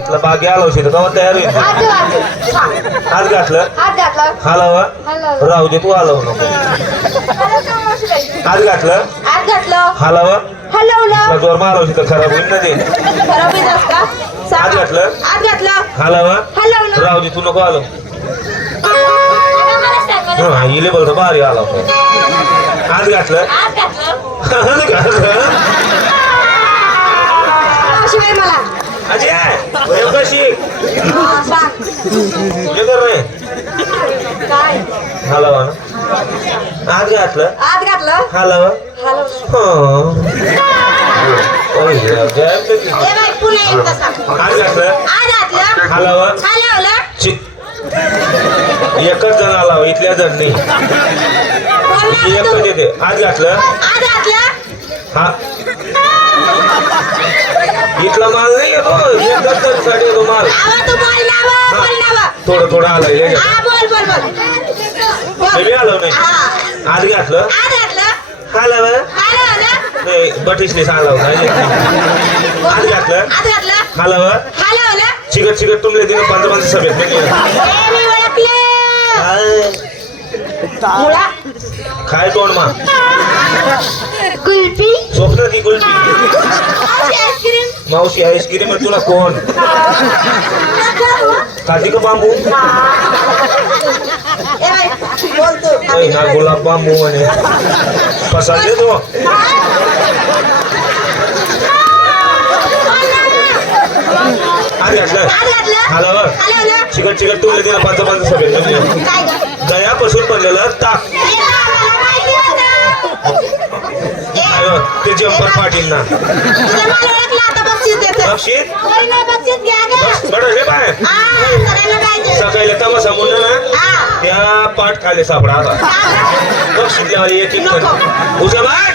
बागी आलो होती तर कवा तयार होईल. हात घातलं? हलावा. राहू दे तू हलवू नको. हात घातलं? हलावा? हलवलं. जोर मारला होती खराब होईल ना ते. हात घातलं? हलावा? राहू दे तू नको आलो हा इले बोलतो भारी आला होता हात घातलं. हात घातलं? अजय कशी हलावा ना? हात घातलं? हात घातलं? हलावा? हा. हात घातलं? हलावा? एकच जण आला इथल्या जण नाही एकच. येते हात घातलं? हा. इथला माल नाही येतो साठी येतो माल. थोडं थोडं आलं हे घे. हा बोल बोल बोल. ते बी आलं नाही? हा. हात घातलं? हलावा हलवलं नाही होता घातलं. हात घातलं? हलवलं चिकट चिकट तुमले तिने पंच पंच सभेत मी काय? तोंड मा ती कुलपी आईस्क्रीम. मावशी आईस्क्रीम आहे तुला कोण? खाती का बांबू? ना गुलाब बांबू म्हणे. पसंत आहे तो हलवलं चिकट चिकट तुमले तिने पंच पंच गं? दयापासून बनलेलं ताक. ते जंपर पाटीलना बक्षीस? देते. बक्षीस बाय सकाळी तमाशा म्हणून ना त्या पाठ खाले सापडा आता. बक्षीस द्यावा एक एक उजा बाय